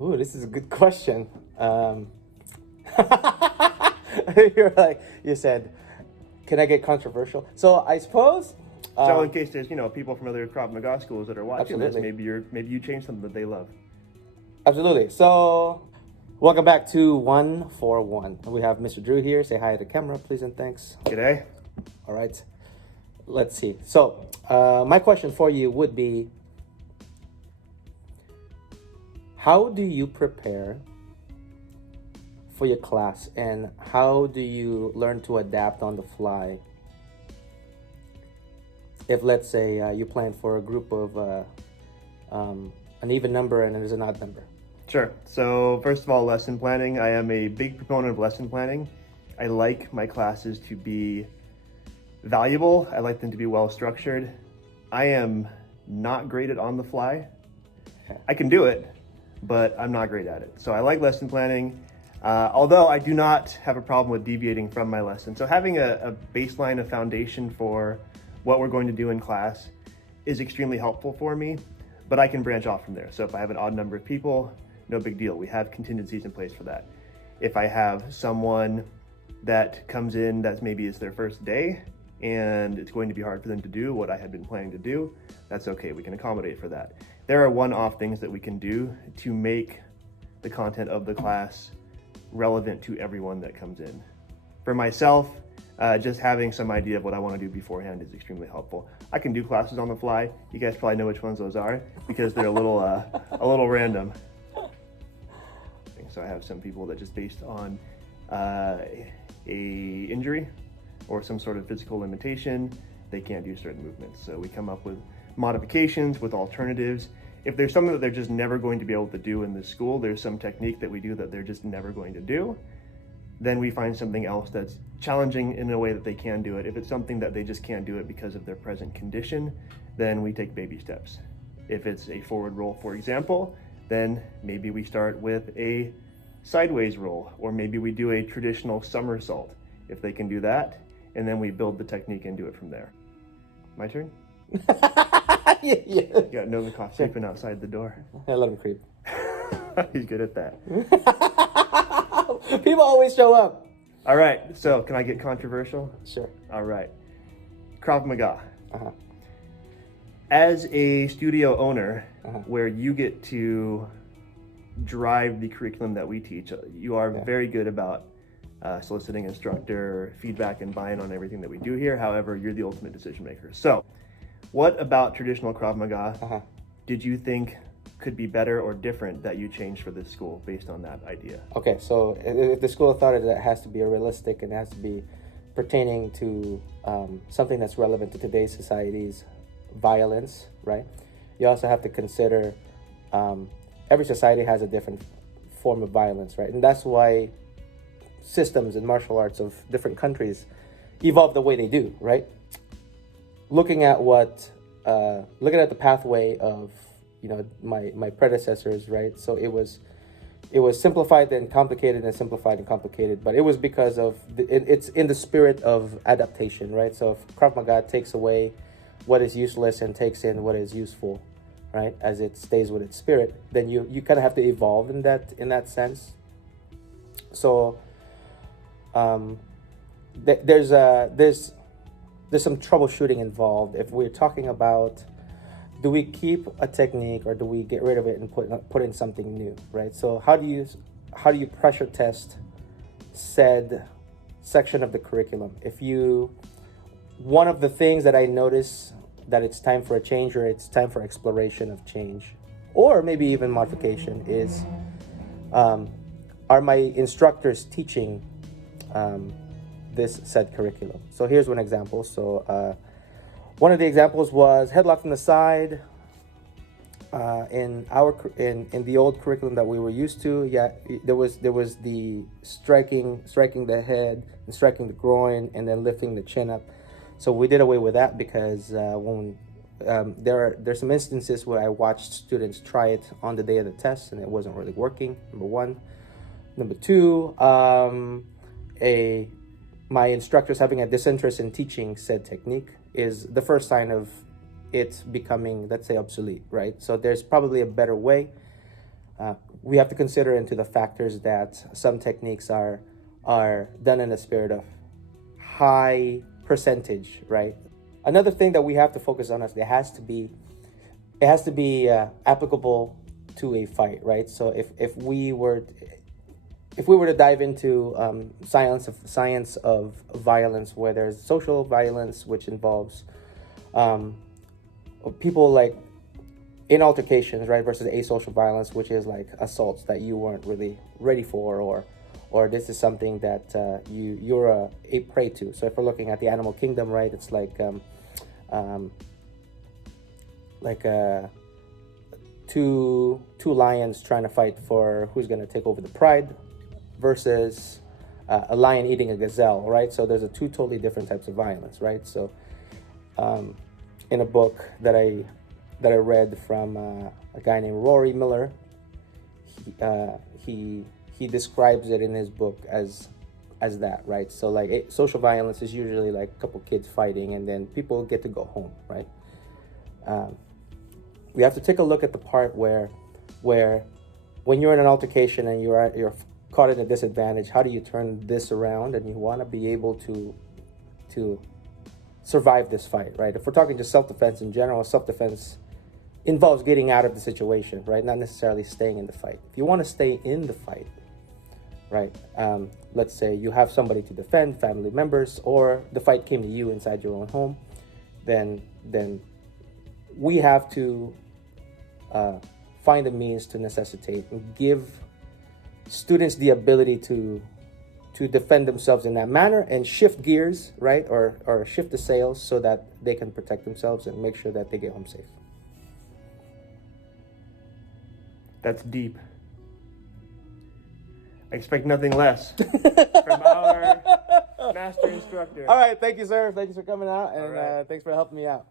Ooh, this is a good question. You said, can I get controversial? So I suppose. So in case there's people from other Krav Maga schools that are watching this, Absolutely. maybe you change something that they love. Absolutely. So, welcome back to 141. We have Mr. Drew here. Say hi to the camera, please, and thanks. G'day. All right. Let's see. So, my question for you would be, how do you prepare for your class, and how do you learn to adapt on the fly? If, let's say, you plan for a group of an even number and there's an odd number. Sure. So first of all, lesson planning. I am a big proponent of lesson planning. I like my classes to be valuable. I like them to be well structured. I am not great at on the fly. Okay. I can do it, but I'm not great at it. So I like lesson planning, although I do not have a problem with deviating from my lesson. So having a baseline, a foundation for what we're going to do in class is extremely helpful for me, but I can branch off from there. So if I have an odd number of people, no big deal. We have contingencies in place for that. If I have someone that comes in that maybe is their first day and it's going to be hard for them to do what I had been planning to do, that's okay. We can accommodate for that. There are one-off things that we can do to make the content of the class relevant to everyone that comes in. For myself, just having some idea of what I want to do beforehand is extremely helpful. I can do classes on the fly. You guys probably know which ones those are because they're a little random. So I have some people that just based on a injury or some sort of physical limitation, they can't do certain movements. So we come up with modifications, with alternatives. If there's something that they're just never going to be able to do in this school, there's some technique that we do that they're just never going to do, then we find something else that's challenging in a way that they can do it. If it's something that they just can't do it because of their present condition, then we take baby steps. If it's a forward roll, for example, then maybe we start with a sideways roll, or maybe we do a traditional somersault if they can do that, and then we build the technique and do it from there. My turn? Yeah. You got Novikov sleeping outside the door. I let him creep. He's good at that. People always show up. All right, so can I get controversial? Sure. All right. Krav Maga. Uh-huh. As a studio owner, Uh-huh. where you get to drive the curriculum that we teach, you are very good about soliciting instructor feedback and buy-in on everything that we do here. However, you're the ultimate decision maker. So what about traditional Krav Maga did you think could be better or different that you changed for this school based on that idea? Okay, so if the school of thought is that it has to be realistic and it has to be pertaining to something that's relevant to today's society's violence, right? You also have to consider every society has a different form of violence, right? And that's why systems and martial arts of different countries evolve the way they do, right? Looking at the pathway of my predecessors, right? So it was simplified and complicated and simplified and complicated, but it was because of it's in the spirit of adaptation, right? So if Krav Maga takes away what is useless and takes in what is useful, right, as it stays with its spirit, then you kind of have to evolve in that sense. So there's some troubleshooting involved if we're talking about, do we keep a technique or do we get rid of it and put in something new, right? So how do you pressure test said section of the curriculum? One of the things that I notice that it's time for a change or it's time for exploration of change or maybe even modification is, are my instructors teaching this said curriculum? So here's one example. So one of the examples was headlock from the side. In the old curriculum that we were used to, there was the striking the head and striking the groin and then lifting the chin up. So we did away with that because there's some instances where I watched students try it on the day of the test and it wasn't really working. Number one. Number two, my instructors having a disinterest in teaching said technique is the first sign of it becoming, let's say, obsolete, right? So there's probably a better way. we have to consider into the factors that some techniques are done in a spirit of high percentage, right? Another thing that we have to focus on is it has to be applicable to a fight, right? So if we were to dive into science of violence, where there's social violence, which involves people like in altercations, right, versus asocial violence, which is like assaults that you weren't really ready for, or this is something that you're a prey to. So if we're looking at the animal kingdom, right, it's like two lions trying to fight for who's going to take over the pride, versus a lion eating a gazelle, right? So there's two totally different types of violence, right? So in a book that I read from a guy named Rory Miller, he describes it in his book as that, right? So like social violence is usually like a couple kids fighting and then people get to go home, right? We have to take a look at the part where when you're in an altercation and you're caught in a disadvantage, how do you turn this around? And you want to be able to survive this fight, right? If we're talking just self-defense in general, self-defense involves getting out of the situation, right? Not necessarily staying in the fight. If you want to stay in the fight, right? Let's say you have somebody to defend, family members, or the fight came to you inside your own home, then we have to find a means to necessitate and give students the ability to defend themselves in that manner and shift gears, right? Or shift the sails so that they can protect themselves and make sure that they get home safe. That's deep. I expect nothing less from our master instructor. All right, thank you, sir. Thanks for coming out, and right. thanks for helping me out.